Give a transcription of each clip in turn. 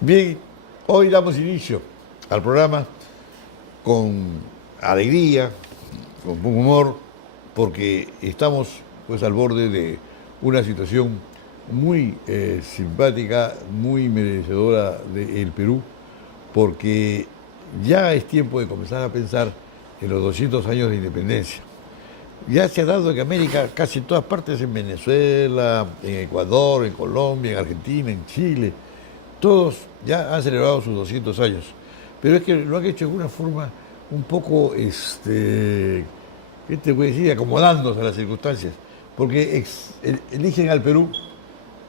Bien, hoy damos inicio al programa con alegría, con buen humor, porque estamos pues al borde de una situación muy simpática, muy merecedora del Perú, porque ya es tiempo de comenzar a pensar en los 200 años de independencia. Ya se ha dado en América, casi en todas partes, en Venezuela, en Ecuador, en Colombia, en Argentina, en Chile, todos ya han celebrado sus 200 años, pero es que lo han hecho de una forma un poco, ¿qué te voy a decir?, acomodándose a las circunstancias, porque eligen al Perú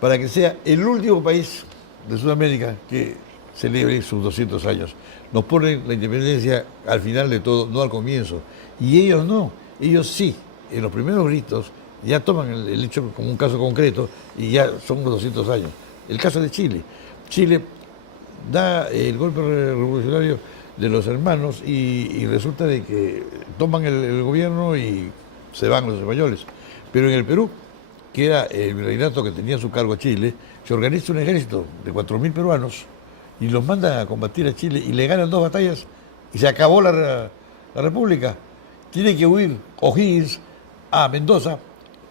para que sea el último país de Sudamérica que celebre sus 200 años. Nos ponen la independencia al final de todo, no al comienzo, y ellos no, ellos sí, en los primeros gritos ya toman el hecho como un caso concreto y ya son los 200 años. El caso de Chile. Chile da el golpe revolucionario de los hermanos y resulta de que toman el gobierno y se van los españoles. Pero en el Perú, que era el virreinato que tenía a su cargo a Chile, se organiza un ejército de 4.000 peruanos y los mandan a combatir a Chile y le ganan 2 batallas y se acabó la república. Tiene que huir O'Higgins a Mendoza,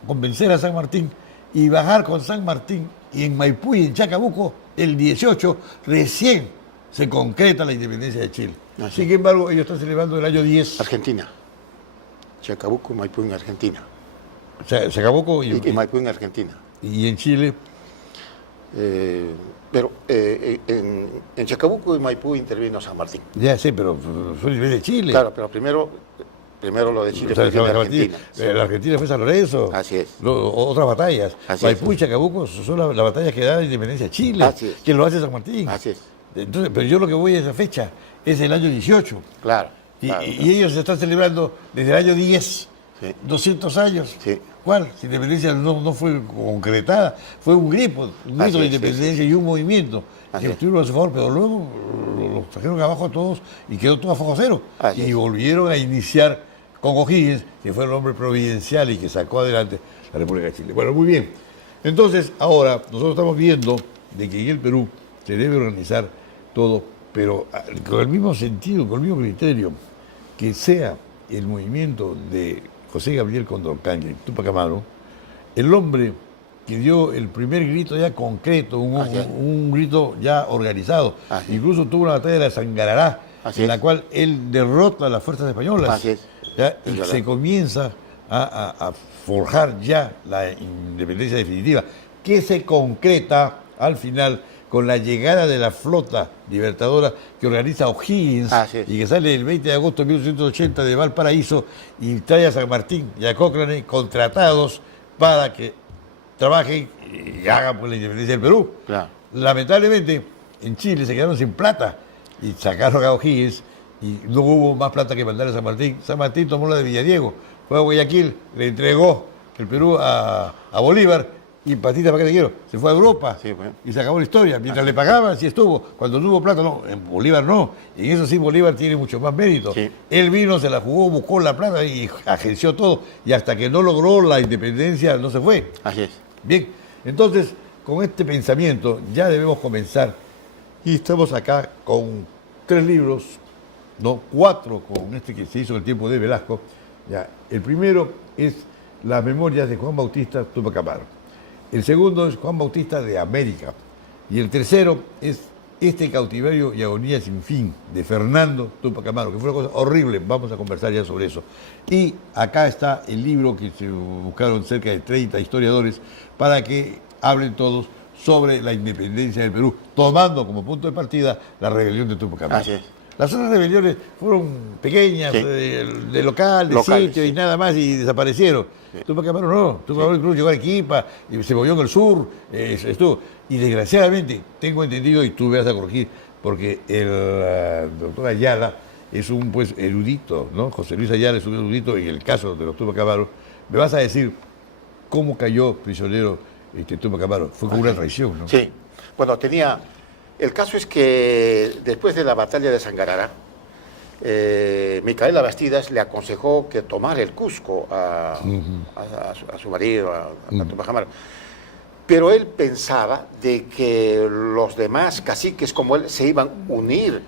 convencer a San Martín y bajar con San Martín, y en Maipú y en Chacabuco el 18 recién se concreta la independencia de Chile. Así. Sin embargo, ellos están celebrando el año 10. Argentina. Chacabuco y Maipú en Argentina. O sea, Chacabuco Y Maipú en Argentina. y en Chile. Pero en Chacabuco y Maipú intervino San Martín. Ya sé, pero fue el nivel de Chile. Claro, pero primero lo de Chile O sea, fue de Argentina. La Argentina fue San Lorenzo. Así es. Otras batallas. Así Maipú es. y Chacabuco son las batallas que da la independencia de Chile. Así es. Que lo hace San Martín. Así es. Entonces, pero yo lo que voy a esa fecha es el año 18. Claro. Y, claro, y ellos se están celebrando desde el año 10, Sí. 200 años. Sí. ¿Cuál? Si la independencia no fue concretada, fue un grito Así de es, independencia sí. y un movimiento Así que es. estuvieron a su favor, pero luego los trajeron abajo a todos y quedó todo a fuego cero. Así Y es. volvieron a iniciar con O'Higgins, que fue el hombre providencial y que sacó adelante la República de Chile. Bueno, muy bien. Entonces, ahora nosotros estamos viendo de que en el Perú se debe organizar todo, pero con el mismo sentido, con el mismo criterio, que sea el movimiento de José Gabriel Condorcanqui, Túpac Amaru, el hombre que dio el primer grito ya concreto, un grito ya organizado. Así es. Incluso tuvo una batalla de la Sangarará, Así en la es. cual él derrota a las fuerzas españolas. Así es. ¿Ya? Es Y verdad. se comienza a forjar ya la independencia definitiva, que se concreta al final con la llegada de la flota libertadora que organiza O'Higgins Así es. y que sale el 20 de agosto de 1880 de Valparaíso y trae a San Martín y a Cochrane contratados para que trabajen y hagan pues, la independencia del Perú. Claro. Lamentablemente, en Chile se quedaron sin plata y sacaron a O'Higgins y no hubo más plata que mandar a San Martín. San Martín tomó la de Villadiego, fue a Guayaquil, le entregó el Perú a Bolívar y patita para qué te quiero, se fue a Europa Sí, bueno. y se acabó la historia. Mientras le pagaban, sí estuvo. Cuando no hubo plata, no. En Bolívar no. Y en eso sí, Bolívar tiene mucho más mérito. Sí. Él vino, se la jugó, buscó la plata y agenció todo. Y hasta que no logró la independencia, no se fue. Así es. Bien, entonces, con este pensamiento ya debemos comenzar. Y estamos acá con 3 libros, no, 4 con este que se hizo en el tiempo de Velasco. Ya, el primero es Las Memorias de Juan Bautista Túpac Amaru. El segundo es Juan Bautista de América. Y el tercero es Este cautiverio y agonía sin fin, de Fernando Túpac Amaru, que fue una cosa horrible. Vamos a conversar ya sobre eso. Y acá está el libro que se buscaron cerca de 30 historiadores para que hablen todos sobre la independencia del Perú, tomando como punto de partida la rebelión de Túpac Amaru. Así es. Las otras rebeliones fueron pequeñas, Sí. de local, de Locales, sitio sí. y nada más y desaparecieron. Túpac Amaru no, Túpac Amaru incluso llegó a Arequipa, y se movió en el sur, estuvo. Y desgraciadamente, tengo entendido, y tú me vas a corregir, porque el doctor Ayala es un pues erudito, ¿no? José Luis Ayala es un erudito en el caso de los Túpac Amaru. Me vas a decir cómo cayó prisionero Túpac Amaru. Fue con una traición, ¿no? Sí. Bueno, el caso es que después de la batalla de Sangarará, Micaela Bastidas le aconsejó que tomara el Cusco a su marido, a Túpac Amaru. Pero él pensaba de que los demás caciques como él se iban a unir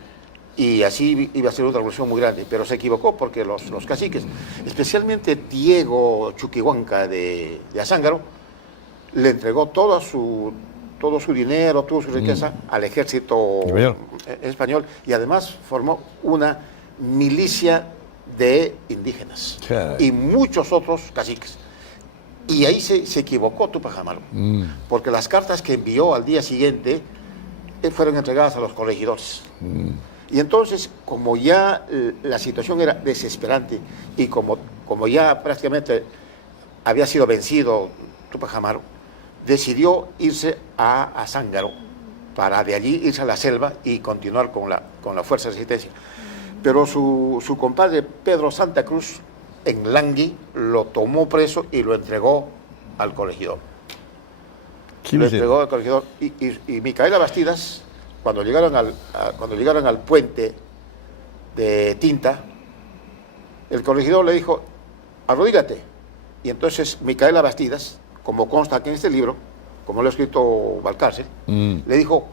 y así iba a ser una revolución muy grande, pero se equivocó porque los caciques, especialmente Diego Chuquihuanca de Azángaro, le entregó todo su dinero, toda su riqueza al ejército español y además formó una milicia de indígenas y muchos otros caciques. Y ahí se equivocó Túpac Amaru, porque las cartas que envió al día siguiente fueron entregadas a los corregidores. Y entonces, como ya la situación era desesperante y como ya prácticamente había sido vencido Túpac Amaru, decidió irse a Azángaro para de allí irse a la selva y continuar con la fuerza de resistencia. Pero su compadre Pedro Santa Cruz en Langui lo tomó preso y lo entregó al corregidor. Lo entregó al corregidor y Micaela Bastidas, cuando llegaron al puente de Tinta, el corregidor le dijo, arrodíllate. Y entonces Micaela Bastidas, como consta aquí en este libro, como lo ha escrito Valcárcel, le dijo,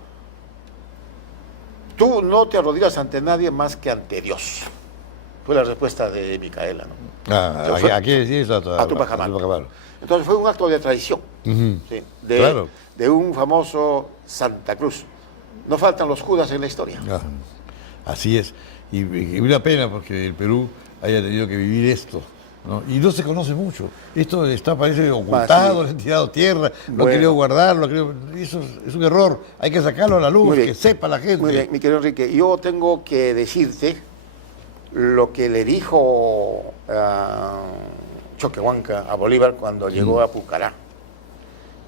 tú no te arrodillas ante nadie más que ante Dios. Fue la respuesta de Micaela, ¿no? Aquí decís a Túpac Amaru. Entonces fue un acto de traición, ¿sí? de un famoso Santa Cruz. No faltan los Judas en la historia. Así es. Y una pena porque el Perú haya tenido que vivir esto, ¿no? Y no se conoce mucho. Esto parece ocultado, le han tirado tierra, lo han querido guardar, eso es un error. Hay que sacarlo a la luz, que sepa la gente. Muy bien, mi querido Enrique. Yo tengo que decirte lo que le dijo Choquehuanca a Bolívar cuando llegó a Pucará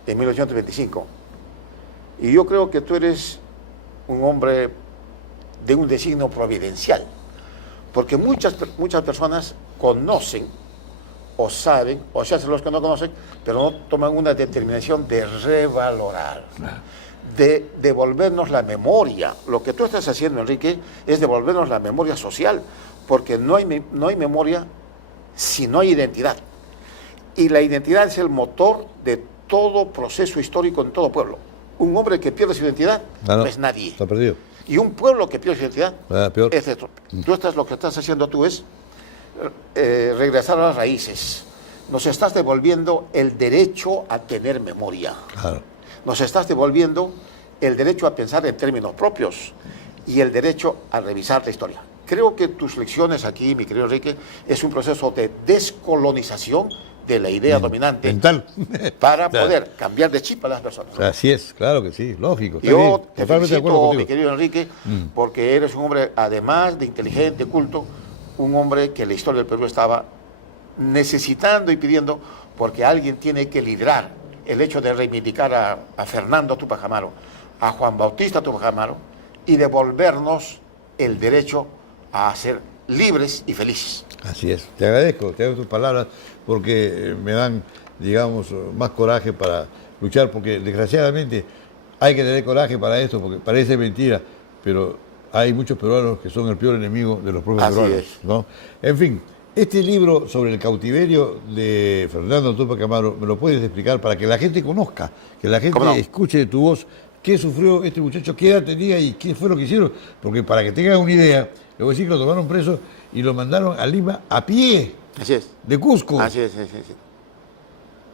en 1825. Y yo creo que tú eres un hombre de un designio providencial, porque muchas personas conocen o saben, o se hacen los que no conocen, pero no toman una determinación de revalorar, de devolvernos la memoria. Lo que tú estás haciendo, Enrique, es devolvernos la memoria social, porque no hay memoria si no hay identidad. Y la identidad es el motor de todo proceso histórico en todo pueblo. Un hombre que pierde su identidad no es nadie. Está perdido. Y un pueblo que pierde su identidad peor. es esto. Lo que estás haciendo tú es regresar a las raíces. Nos estás devolviendo el derecho a tener memoria. Claro. Nos estás devolviendo el derecho a pensar en términos propios y el derecho a revisar la historia. Creo que tus lecciones aquí, mi querido Enrique, es un proceso de descolonización de la idea dominante mental para poder cambiar de chip a las personas. Así es, claro que sí, lógico. Yo te felicito, mi querido Enrique, porque eres un hombre, además de inteligente, culto, un hombre que la historia del Perú estaba necesitando y pidiendo, porque alguien tiene que liderar el hecho de reivindicar a Fernando Túpac Amaru, a Juan Bautista Túpac Amaru, y devolvernos el derecho a ser libres y felices. Así es. Te agradezco tus palabras porque me dan, digamos, más coraje para luchar, porque desgraciadamente hay que tener coraje para esto, porque parece mentira, pero hay muchos peruanos que son el peor enemigo de los propios peruanos, ¿no? En fin, este libro sobre el cautiverio de Fernando Túpac Amaru, ¿me lo puedes explicar para que la gente conozca, que la gente escuche de tu voz qué sufrió este muchacho, qué edad tenía y qué fue lo que hicieron? Porque para que tengan una idea, le voy a decir que lo tomaron preso y lo mandaron a Lima a pie. Así es. De Cusco. Así es.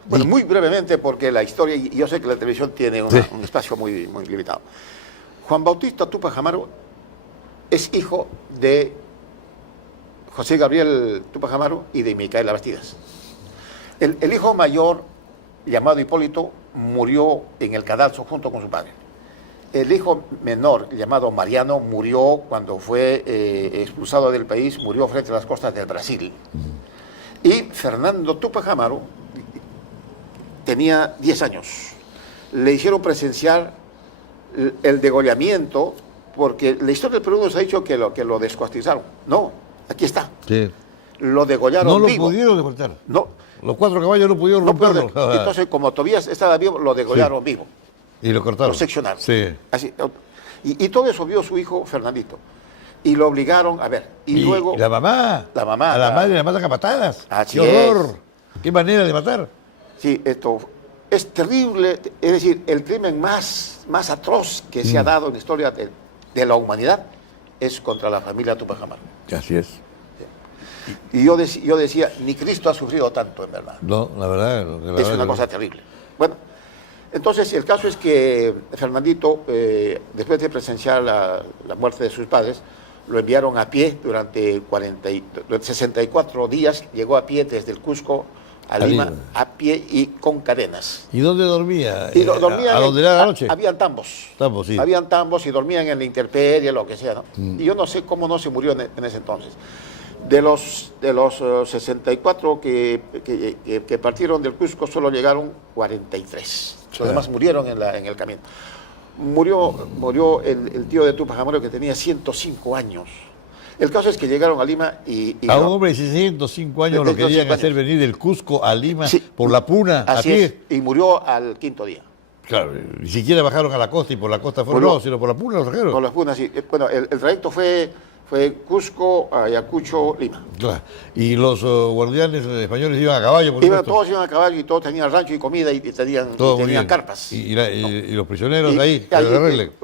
Bueno, muy brevemente, porque la historia, y yo sé que la televisión tiene un espacio muy, muy limitado. Juan Bautista Túpac Amaru es hijo de José Gabriel Túpac Amaru y de Micaela Bastidas. El hijo mayor, llamado Hipólito, murió en el cadalso junto con su padre. El hijo menor, llamado Mariano, murió cuando fue expulsado del país, murió frente a las costas del Brasil. Y Fernando Túpac Amaru tenía 10 años. Le hicieron presenciar el degollamiento, porque la historia del Perú nos ha dicho que lo descuartizaron. No, aquí está. Sí. Lo degollaron vivo. No lo pudieron deportar. No. Los 4 caballos no pudieron romperlo. Entonces, como todavía estaba vivo, lo degollaron vivo. Y lo cortaron. Lo seccionaron. Sí. Así, y todo eso vio su hijo Fernandito. Y lo obligaron a ver. Y luego. La mamá. La mamá. A la madre la matan a patadas. Así ¡Qué horror! ¡Qué manera de matar! Sí, es terrible, es decir, el crimen más atroz que se ha dado en la historia de la humanidad es contra la familia Túpac Amaru. Así es. Y yo decía, ni Cristo ha sufrido tanto, en verdad. No, la verdad. Es una cosa terrible. Bueno, entonces el caso es que Fernandito, después de presenciar la muerte de sus padres, lo enviaron a pie durante 64 días, llegó a pie desde el Cusco a Lima, a pie y con cadenas. ¿Y dónde dormía? Y dormían ¿A dónde era la noche? Habían tambos. Tambos, sí. Habían tambos y dormían en la intemperie, lo que sea, ¿no? Y yo no sé cómo no se murió en ese entonces. De los 64 que partieron del Cusco, solo llegaron 43. Los demás murieron en el camino. Murió el tío de Túpac Amaru, que tenía 105 años. El caso es que llegaron a Lima y a un hombre de 105 años lo querían hacer venir del Cusco a Lima, sí, por la Puna, a pie. Es, y murió al quinto día. Claro, ni siquiera bajaron a la costa y por la costa fueron, no, sino por la Puna lo trajeron. Por la Puna, sí. Bueno, el trayecto fue Cusco, Ayacucho, Lima. Claro. Y los guardianes españoles iban a caballo, por supuesto. Todos iban a caballo y todos tenían rancho y comida y tenían carpas. Y los prisioneros ahí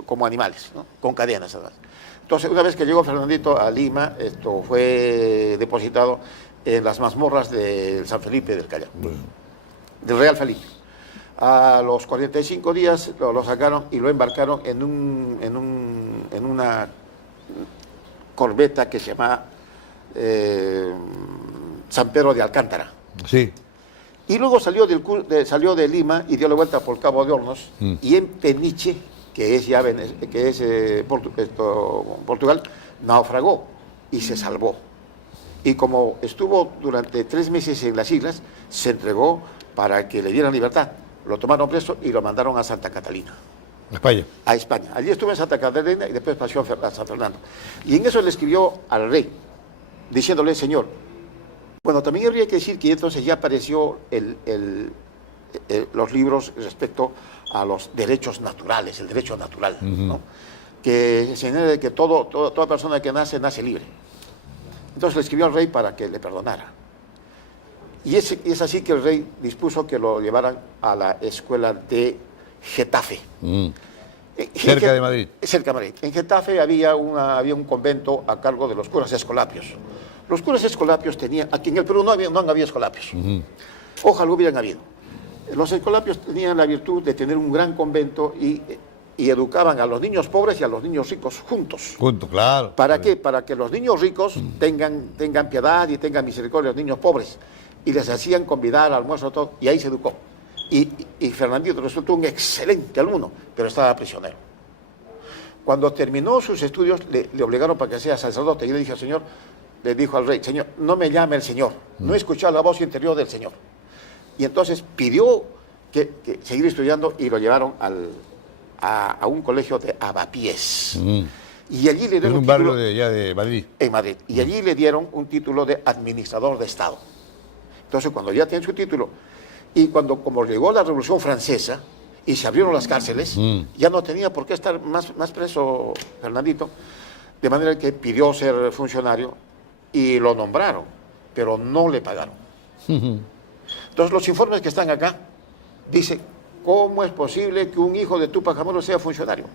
como animales, ¿no? Con cadenas, además. Entonces, una vez que llegó Fernandito a Lima, esto fue depositado en las mazmorras de San Felipe del Callao, del Real Felipe. A los 45 días lo sacaron y lo embarcaron en una corbeta que se llama San Pedro de Alcántara. Sí. Y luego salió de Lima y dio la vuelta por Cabo de Hornos y en Peniche, que es Portugal, naufragó y se salvó. Y como estuvo durante 3 meses en las islas, se entregó para que le dieran libertad. Lo tomaron preso y lo mandaron a Santa Catalina. España. A España. Allí estuvo en Santa Catalina y después pasó a San Fernando. Y en eso le escribió al rey, diciéndole, señor, bueno, también habría que decir que entonces ya apareció los libros respecto a los derechos naturales, el derecho natural, ¿no? Que señala que toda persona que nace libre. Entonces le escribió al rey para que le perdonara. Y es así que el rey dispuso que lo llevaran a la escuela de Getafe. Cerca de Madrid. Cerca de Madrid. En Getafe había un convento a cargo de los curas escolapios. Los curas escolapios tenían, aquí en el Perú no había escolapios. Ojalá hubieran habido. Los escolapios tenían la virtud de tener un gran convento y educaban a los niños pobres y a los niños ricos juntos. Juntos, claro. ¿Para qué? Para que los niños ricos tengan piedad y tengan misericordia de los niños pobres. Y les hacían convidar al almuerzo todo, y ahí se educó. Y Fernandito resultó un excelente alumno, pero estaba prisionero. Cuando terminó sus estudios, le obligaron para que sea sacerdote. Y le dijo al rey, señor, no me llame el Señor, no he escuchado la voz interior del Señor. Y entonces pidió que seguir estudiando y lo llevaron a un colegio de avapiés. Y allí le dieron un barrio de Madrid. En Madrid. Y allí le dieron un título de administrador de Estado. Entonces, cuando ya tiene su título, y como llegó la Revolución Francesa y se abrieron las cárceles, ya no tenía por qué estar más preso Fernandito, de manera que pidió ser funcionario y lo nombraron, pero no le pagaron. Entonces, los informes que están acá dicen, ¿cómo es posible que un hijo de Túpac Amaru sea funcionario?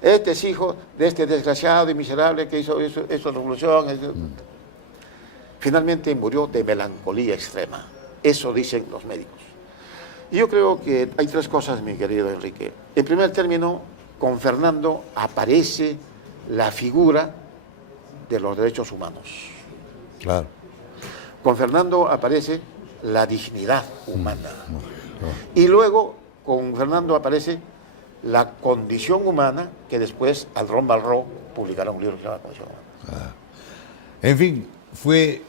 Este es hijo de este desgraciado y miserable que hizo revolución. Finalmente murió de melancolía extrema. Eso dicen los médicos. Y yo creo que hay 3 cosas, mi querido Enrique. En primer término, con Fernando aparece la figura de los derechos humanos. Claro. Con Fernando aparece la dignidad humana. Y luego, con Fernando aparece la condición humana, que después Aldrón Balró publicará un libro que se llama Condición Humana. En fin, fue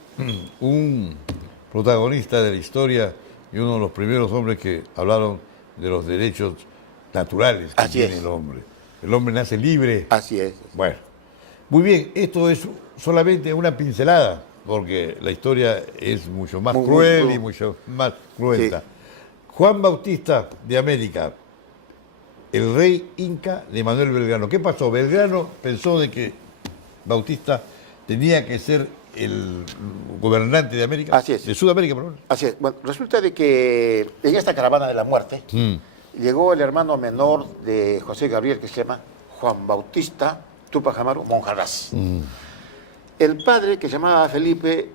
un protagonista de la historia y uno de los primeros hombres que hablaron de los derechos naturales que tiene el hombre. El hombre nace libre. Así es. Bueno, muy bien, esto es solamente una pincelada, porque la historia es mucho más cruel y mucho más cruenta. Sí. Juan Bautista de América, el rey inca de Manuel Belgrano. ¿Qué pasó? Belgrano pensó de que Bautista tenía que ser el gobernante de América, Así es. de Sudamérica, perdón. Así es. Bueno, resulta de que en esta caravana de la muerte llegó el hermano menor de José Gabriel, que se llama Juan Bautista Túpac Amaru Monjarrás. El padre, que se llamaba Felipe,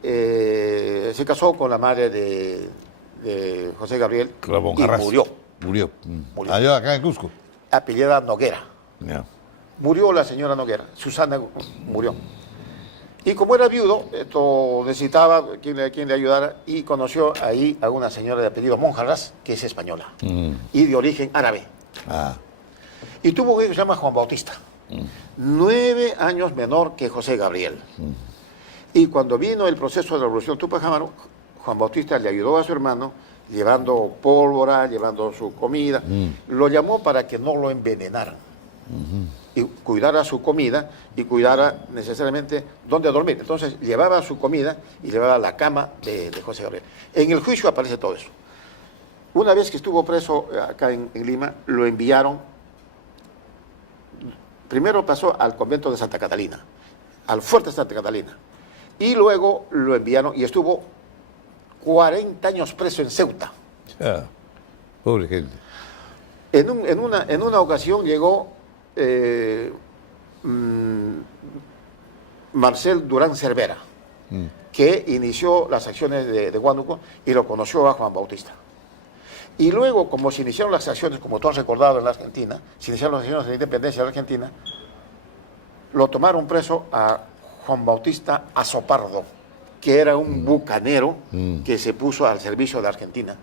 se casó con la madre de José Gabriel Con la y Monjarrás. murió. Murió. Murió. Allá acá en Cusco. Apellida Noguera. Ya. Murió la señora Noguera, Susana murió. Y como era viudo, esto necesitaba quien le ayudara y conoció ahí a una señora de apellido Monjarrás, que es española y de origen árabe. Ah. Y tuvo un hijo que se llama Juan Bautista, 9 años menor que José Gabriel. Y cuando vino el proceso de la Revolución Túpac Amaru, Juan Bautista le ayudó a su hermano llevando pólvora, llevando su comida. Lo llamó para que no lo envenenaran. Y cuidara su comida y cuidara necesariamente dónde dormir. Entonces llevaba su comida y llevaba la cama de José Gabriel. En el juicio aparece todo eso. Una vez que estuvo preso acá en Lima, lo enviaron, primero pasó al convento de Santa Catalina, al fuerte de Santa Catalina, y luego lo enviaron y estuvo 40 años preso en Ceuta. Ya. Pobre gente. En una ocasión llegó Marcel Durán Cervera, que inició las acciones de Huánuco y lo conoció a Juan Bautista. Y luego, como se iniciaron las acciones, como tú has recordado en la Argentina, se iniciaron las acciones de la independencia de la Argentina, lo tomaron preso a Juan Bautista Azopardo, que era un bucanero que se puso al servicio de Argentina.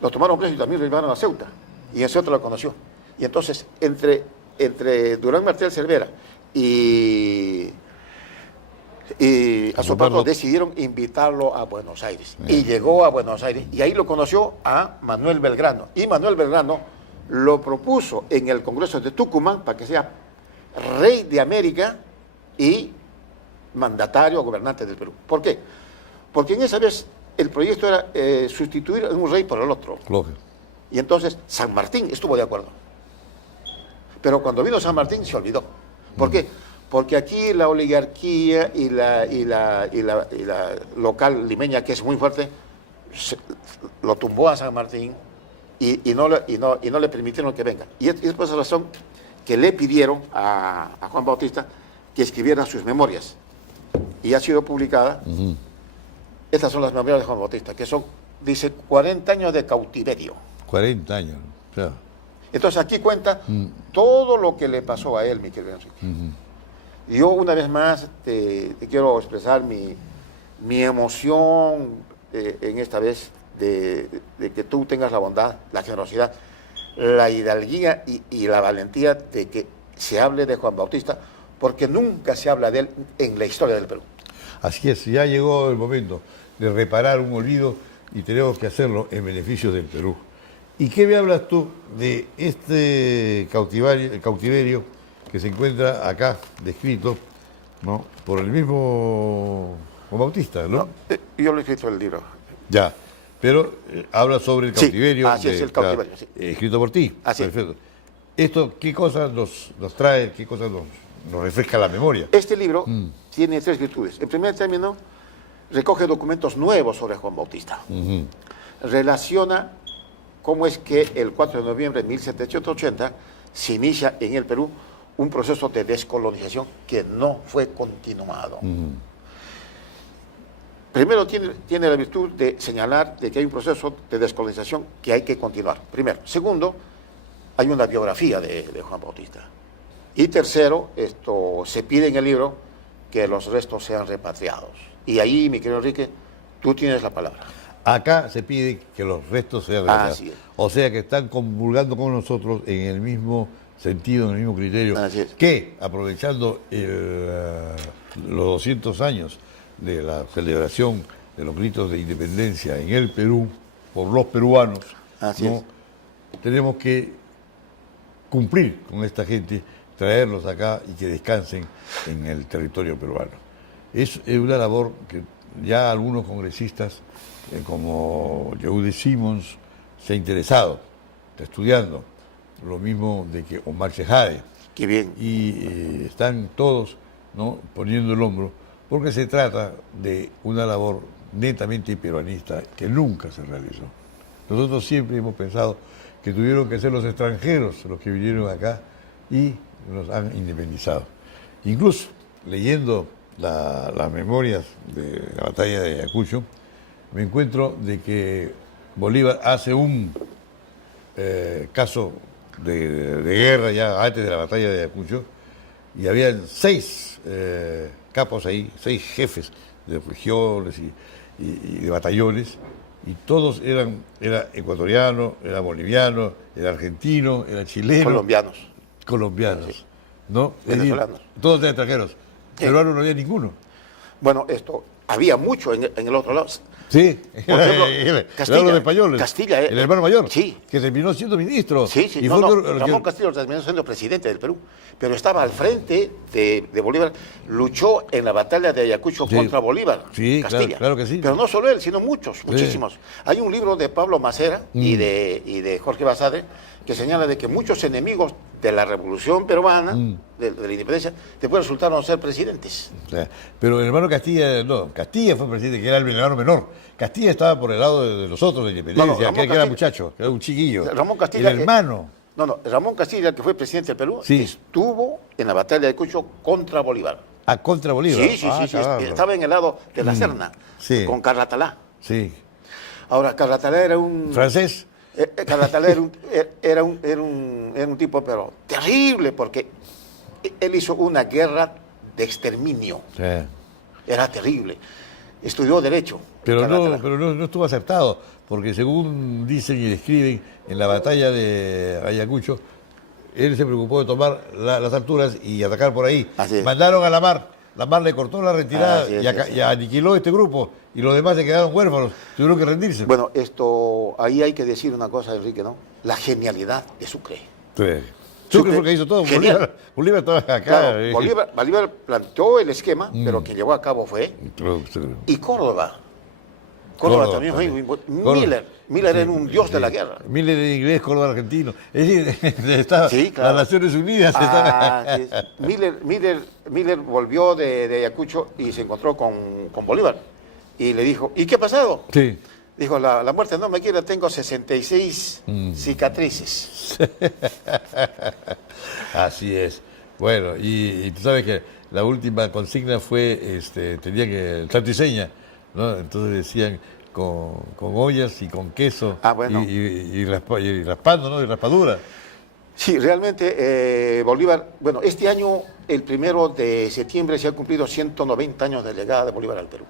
Lo tomaron preso y también lo llevaron a Ceuta, y en Ceuta lo conoció. Y entonces, entre Durán Martel Cervera y Azopardo decidieron invitarlo a Buenos Aires. Y llegó a Buenos Aires y ahí lo conoció a Manuel Belgrano. Y Manuel Belgrano lo propuso en el Congreso de Tucumán para que sea rey de América y mandatario, gobernante del Perú. ¿Por qué? Porque en esa vez el proyecto era sustituir a un rey por el otro. Lógico. Y entonces San Martín estuvo de acuerdo. Pero cuando vino San Martín se olvidó. ¿Por qué? Porque aquí la oligarquía y la local limeña, que es muy fuerte, lo tumbó a San Martín y no le permitieron que venga. Y es por esa razón que le pidieron a Juan Bautista que escribiera sus memorias. Y ha sido publicada. Estas son las memorias de Juan Bautista, que son, dice, 40 años de cautiverio. 40 años. Claro. Entonces aquí cuenta todo lo que le pasó a él, mi querido Enrique. Yo una vez más te quiero expresar mi emoción en esta vez de que tú tengas la bondad, la generosidad, la hidalguía y la valentía de que se hable de Juan Bautista, porque nunca se habla de él en la historia del Perú. Así es, ya llegó el momento de reparar un olvido y tenemos que hacerlo en beneficio del Perú. ¿Y qué me hablas tú de este cautiverio que se encuentra acá descrito, ¿no?, por el mismo Juan Bautista, ¿no? Yo lo he escrito en el libro. Ya, pero habla sobre el cautiverio, así es, el cautiverio, sí. Escrito por ti. Así Perfecto. ¿Esto qué cosas nos trae, qué cosas nos refresca la memoria? Este libro tiene 3 virtudes. En primer término, recoge documentos nuevos sobre Juan Bautista. Relaciona cómo es que el 4 de noviembre de 1780 se inicia en el Perú un proceso de descolonización que no fue continuado. Primero, tiene la virtud de señalar de que hay un proceso de descolonización que hay que continuar. Primero. Segundo, hay una biografía de Juan Bautista. Y tercero, se pide en el libro que los restos sean repatriados. Y ahí, mi querido Enrique, tú tienes la palabra. Acá se pide que los restos sean repatriados. Así es. O sea que están comulgando con nosotros en el mismo sentido, en el mismo criterio, Así es. que aprovechando los 200 años de la celebración de los gritos de independencia en el Perú, por los peruanos, Así es. tenemos que cumplir con esta gente, traerlos acá y que descansen en el territorio peruano. Es una labor que ya algunos congresistas, como Yehude Simons, se ha interesado, está estudiando, lo mismo de que Omar Chejade. Qué bien. Y están todos, ¿no?, poniendo el hombro porque se trata de una labor netamente peruanista que nunca se realizó. Nosotros siempre hemos pensado que tuvieron que ser los extranjeros los que vinieron acá y nos han independizado. Incluso leyendo las memorias de la batalla de Ayacucho, me encuentro de que Bolívar hace un caso de guerra ya antes de la batalla de Ayacucho, y había 6 capos ahí, 6 jefes de regiones y de batallones, y todos era ecuatoriano, era boliviano, era argentino, era chileno. Colombianos, Sí. ¿no? Es decir, Venezolanos. todos eran extranjeros. Sí. Peruanos no había ninguno. Bueno, había mucho en el otro lado. Sí, Por ejemplo, el Castilla, hermano de españoles, Castilla, el hermano mayor, sí. que terminó siendo ministro. Sí, sí, y no, fue no, otro- Ramón Castillo terminó siendo presidente del Perú, pero estaba al frente de Bolívar, luchó en la batalla de Ayacucho Sí. contra Bolívar, Sí, Castilla. claro que sí. Pero no solo él, sino muchísimos. Hay un libro de Pablo Macera y de Jorge Basadre que señala de que muchos enemigos de la Revolución Peruana, de la independencia, después resultaron ser presidentes. O sea, pero el hermano Castilla, no, Castilla fue presidente, que era el hermano menor. Castilla estaba por el lado de los otros de la independencia, Ramón que era Castilla- muchacho, que era un chiquillo. Ramón Castilla, el hermano. No, Ramón Castilla, que fue presidente del Perú, Sí. estuvo en la batalla de Ayacucho contra Bolívar. Contra Bolívar. Sí, Ah, caramba. estaba en el lado de la Serna, Sí. con Carratalá. Sí. Ahora, Carratalá era un... ¿Francés? Carratalá era un tipo, pero terrible, porque él hizo una guerra de exterminio. Sí. Era terrible. Estudió Derecho. Pero Carratalá. no estuvo acertado, porque según dicen y describen, en la batalla de Ayacucho, él se preocupó de tomar las alturas y atacar por ahí. Así es. Mandaron a la mar le cortó la retirada Así es, y aniquiló este grupo, y los demás se quedaron huérfanos, tuvieron que rendirse. Bueno, ahí hay que decir una cosa, Enrique, ¿no? La genialidad de Sucre. Sí. Sucre fue el que hizo todo. Genial. Bolívar estaba acá. Claro, Bolívar planteó el esquema, pero quien llevó a cabo fue... Y Córdoba. Córdoba también fue... Córdoba. Miller era un dios de la guerra. Miller era inglés, Córdoba argentino. Es decir, estaba Sí, claro. las Naciones Unidas. Así es. Miller volvió de Ayacucho y se encontró con Bolívar. Y le dijo, ¿y qué ha pasado? Sí. Dijo, la muerte no me quiere, tengo 66 cicatrices. Así es. Bueno, y tú sabes que la última consigna fue, tenía que, santo y seña, ¿no? Entonces decían con ollas y con queso Bueno. y raspando, ¿no? Y raspadura. Sí, realmente Bolívar, bueno, este año, el 1 de septiembre, se han cumplido 190 años de llegada de Bolívar al Perú.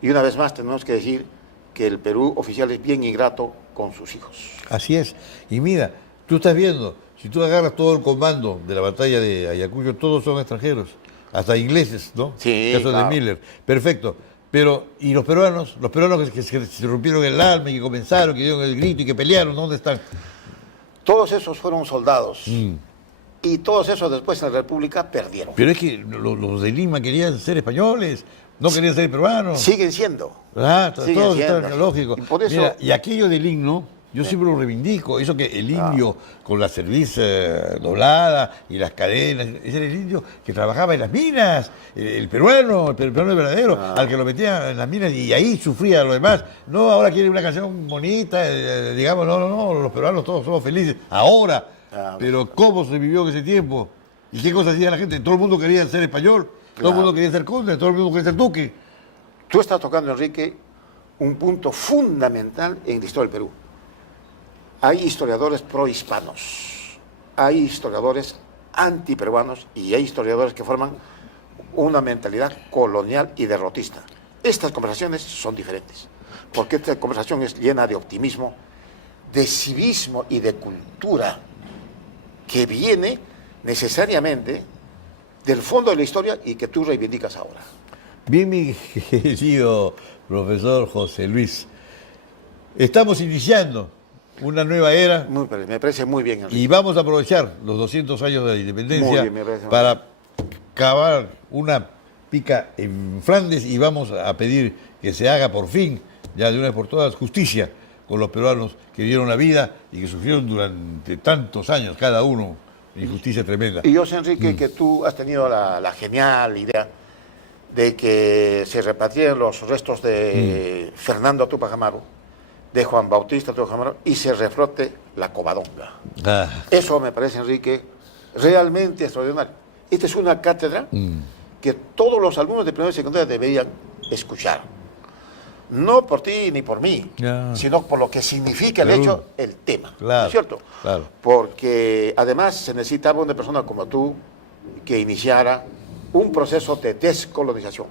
Y una vez más tenemos que decir que el Perú oficial es bien ingrato con sus hijos. Así es. Y mira, tú estás viendo, si tú agarras todo el comando de la batalla de Ayacucho, todos son extranjeros, hasta ingleses, ¿no? Sí, Caso claro. de Miller. Perfecto. Pero, ¿y los peruanos? Los peruanos que se rompieron el alma y que comenzaron, que dieron el grito y que pelearon, ¿dónde están? Todos esos fueron soldados. Y todos esos después en la República perdieron. Pero es que los de Lima querían ser españoles, no querían ser peruanos. Siguen siendo. Todo Siguen está siendo. lógico. Y por eso- Mira, y aquello del himno, yo siempre lo reivindico. Eso que el indio con la cerviz doblada y las cadenas, ese era el indio que trabajaba en las minas, el peruano verdadero, al que lo metían en las minas y ahí sufría lo demás. No, ahora quiere una canción bonita, digamos, no, los peruanos todos somos felices. Ahora, pero ¿cómo se vivió en ese tiempo? ¿Y qué cosas hacía la gente? Todo el mundo quería ser español, todo el mundo quería ser conde, todo el mundo quería ser duque. Tú estás tocando, Enrique, un punto fundamental en la historia del Perú. Hay historiadores prohispanos, hay historiadores antiperuanos y hay historiadores que forman una mentalidad colonial y derrotista. Estas conversaciones son diferentes, porque esta conversación es llena de optimismo, de civismo y de cultura que viene necesariamente del fondo de la historia y que tú reivindicas ahora. Bien, mi querido profesor José Luis, estamos iniciando una nueva era Me parece muy bien, Enrique. y vamos a aprovechar los 200 años de la Muy independencia bien, me parece muy para cavar una pica en Flandes y vamos a pedir que se haga por fin, ya de una vez por todas, justicia con los peruanos que dieron la vida y que sufrieron durante tantos años, cada uno injusticia tremenda. Y yo sé, Enrique, que tú has tenido la genial idea de que se repatrien los restos de Fernando Tupac Amaru, de Juan Bautista Tupac Amaru, y se reflote la Covadonga. Ah, Eso me parece, Enrique, realmente extraordinario. Esta es una cátedra que todos los alumnos de primera y secundaria deberían escuchar. No por ti ni por mí, Ya. sino por lo que significa el Claro. hecho, el tema. ¿No Claro, es cierto? claro. Porque además se necesitaba una persona como tú que iniciara un proceso de descolonización.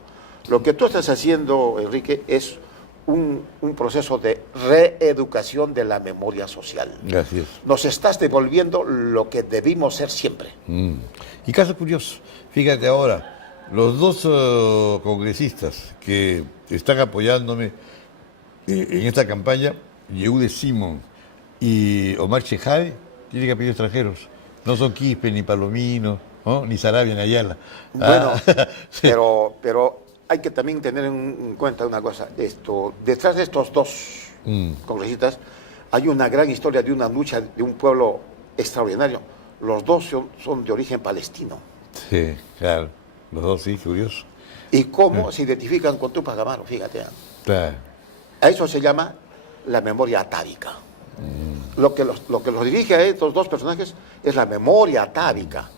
Lo que tú estás haciendo, Enrique, es un proceso de reeducación de la memoria social. Gracias. Nos estás devolviendo lo que debimos ser siempre. Y caso curioso, fíjate ahora, los dos congresistas que están apoyándome en esta campaña, Yehude Simón y Omar Chejade, tienen apellidos extranjeros. No son Quispe, ni Palomino, ¿no? Ni Sarabia, ni Ayala. Bueno, Sí. pero hay que también tener en cuenta una cosa. Detrás de estos dos congresistas hay una gran historia de una lucha de un pueblo extraordinario. Los dos son de origen palestino. Sí, claro. Los dos, sí, curioso. ¿Y cómo se identifican con Tupac Amaru? Fíjate. Claro. A eso se llama la memoria atávica. Lo que los dirige a estos dos personajes es la memoria atávica.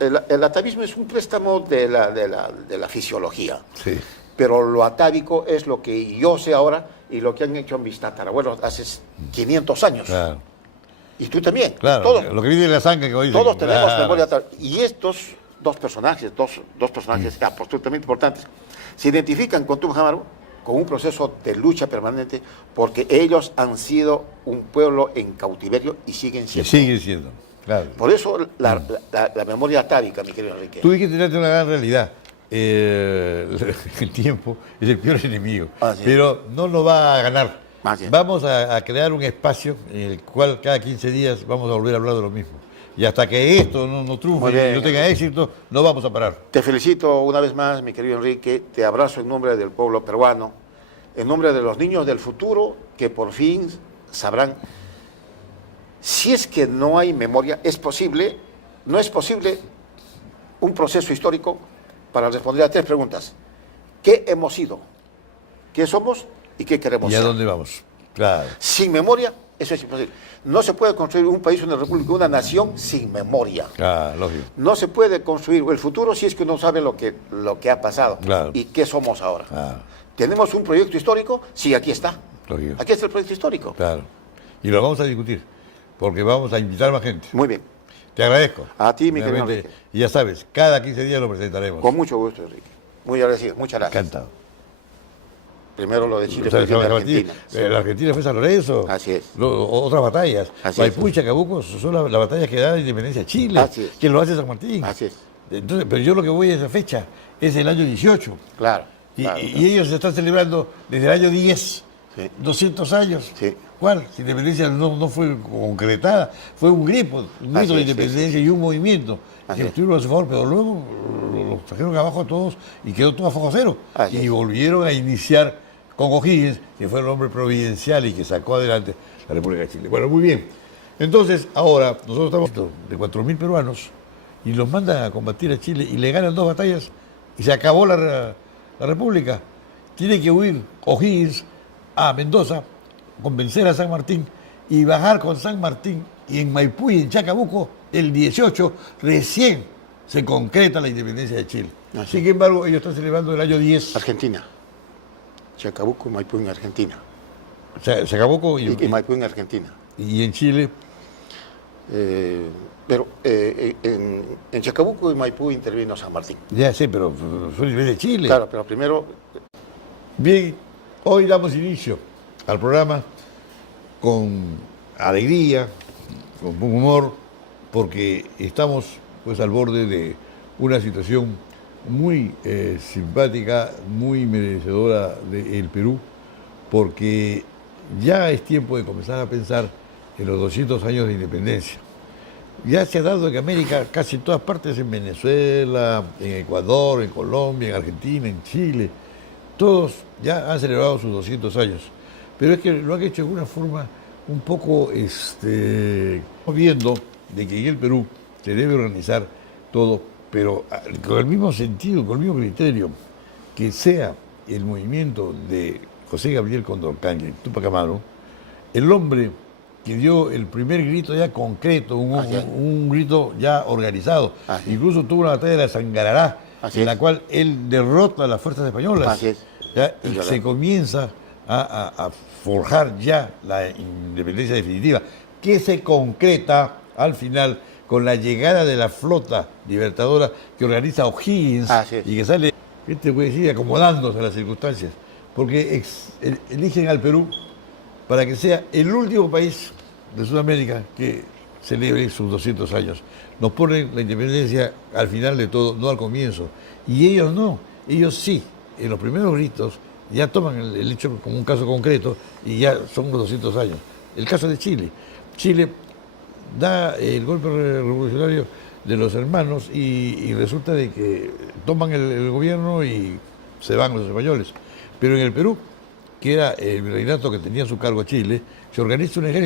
El atavismo es un préstamo de la fisiología. Sí. Pero lo atávico es lo que yo sé ahora y lo que han hecho mis tatarabuelos hace 500 años. Claro. Y tú también. Claro, Todos, lo que viene de la sangre que hoy dicen. todos tenemos Claro. memoria atávica. Y estos dos personajes absolutamente importantes, se identifican con Tupac Amaru con un proceso de lucha permanente porque ellos han sido un pueblo en cautiverio y siguen Que siendo. sigue siendo. Claro. Por eso la memoria atávica, mi querido Enrique. Tú hay que tener una gran realidad. El tiempo es el peor enemigo, Así es. pero no lo va a ganar. Así es. Vamos a crear un espacio en el cual cada 15 días vamos a volver a hablar de lo mismo. Y hasta que esto no triunfe Muy bien. y no tenga éxito, no vamos a parar. Te felicito una vez más, mi querido Enrique. Te abrazo en nombre del pueblo peruano, en nombre de los niños del futuro que por fin sabrán. Si es que no hay memoria, no es posible un proceso histórico para responder a 3 preguntas. ¿Qué hemos sido? ¿Qué somos? ¿Y qué queremos ¿Y a ser? dónde vamos? Claro. Sin memoria, eso es imposible. No se puede construir un país, una república, una nación sin memoria. Claro, lógico. No se puede construir el futuro si es que uno sabe lo que ha pasado Claro. y qué somos ahora. Claro. ¿Tenemos un proyecto histórico? Sí, aquí está. Lógico. Aquí está el proyecto histórico. Claro. Y lo vamos a discutir, porque vamos a invitar más gente. Muy bien. Te agradezco. A ti, mi querido Realmente. Enrique. Y ya sabes, cada 15 días lo presentaremos. Con mucho gusto, Enrique. Muy agradecido. Muchas gracias. Encantado. Primero lo de Chile, ¿Sabes después de qué Argentina. Sí. La Argentina fue San Lorenzo. Así es. Otras batallas. Así Maipú es. y Chacabuco son las batallas que dan la independencia a Chile. Así es. Que lo hace San Martín. Así es. Entonces, pero yo lo que voy a esa fecha es el año 18. Claro. Y, claro, y claro. ellos se están celebrando desde el año 10, Sí. 200 años. Sí. ¿Cuál? Si la independencia no fue grito de Así es, independencia y un movimiento. Así Que es. estuvieron a su favor, pero luego los trajeron abajo a todos y quedó todo a fuego cero. Así Y es. volvieron a iniciar con O'Higgins, que fue el hombre providencial y que sacó adelante la República de Chile. Bueno, muy bien. Entonces, ahora, nosotros estamos de 4.000 peruanos y los mandan a combatir a Chile y le ganan 2 batallas y se acabó la República. Tiene que huir O'Higgins a Mendoza, convencer a San Martín y bajar con San Martín y en Maipú y en Chacabuco el 18 recién se concreta la independencia de Chile. Así. Sin embargo, ellos están celebrando el año 10. Argentina. Chacabuco y Maipú en Argentina. Chacabuco Y Maipú en Argentina. y en Chile. Pero en Chacabuco y Maipú intervino San Martín. Ya sé, pero fue a nivel de Chile. Claro, pero primero Bien, hoy damos inicio al programa con alegría, con buen humor, porque estamos pues al borde de una situación muy simpática, muy merecedora del Perú, porque ya es tiempo de comenzar a pensar en los 200 años de independencia. Ya se ha dado en América casi en todas partes, en Venezuela, en Ecuador, en Colombia, en Argentina, en Chile. Todos ya han celebrado sus 200 años. Pero es que lo han hecho de una forma un poco, viendo de que en el Perú se debe organizar todo, pero con el mismo sentido, con el mismo criterio, que sea el movimiento de José Gabriel Condorcanqui, Túpac Amaru, el hombre que dio el primer grito ya concreto, un grito ya organizado. Incluso tuvo una batalla de la Sangarará, en la cual él derrota a las fuerzas españolas. ¿Ya? Y se comienza a forjar ya la independencia definitiva, que se concreta al final con la llegada de la flota libertadora que organiza O'Higgins y que sale, ¿qué te puede decir?, acomodándose a las circunstancias, porque eligen al Perú para que sea el último país de Sudamérica que celebre sus 200 años. Nos ponen la independencia al final de todo, no al comienzo. Y ellos no, ellos sí, en los primeros gritos ya toman el hecho como un caso concreto y ya son los 200 años. El caso de Chile. Chile da el golpe revolucionario de los hermanos y resulta de que toman el gobierno y se van los españoles. Pero en el Perú, que era el virreinato que tenía a su cargo a Chile, se organiza un ejército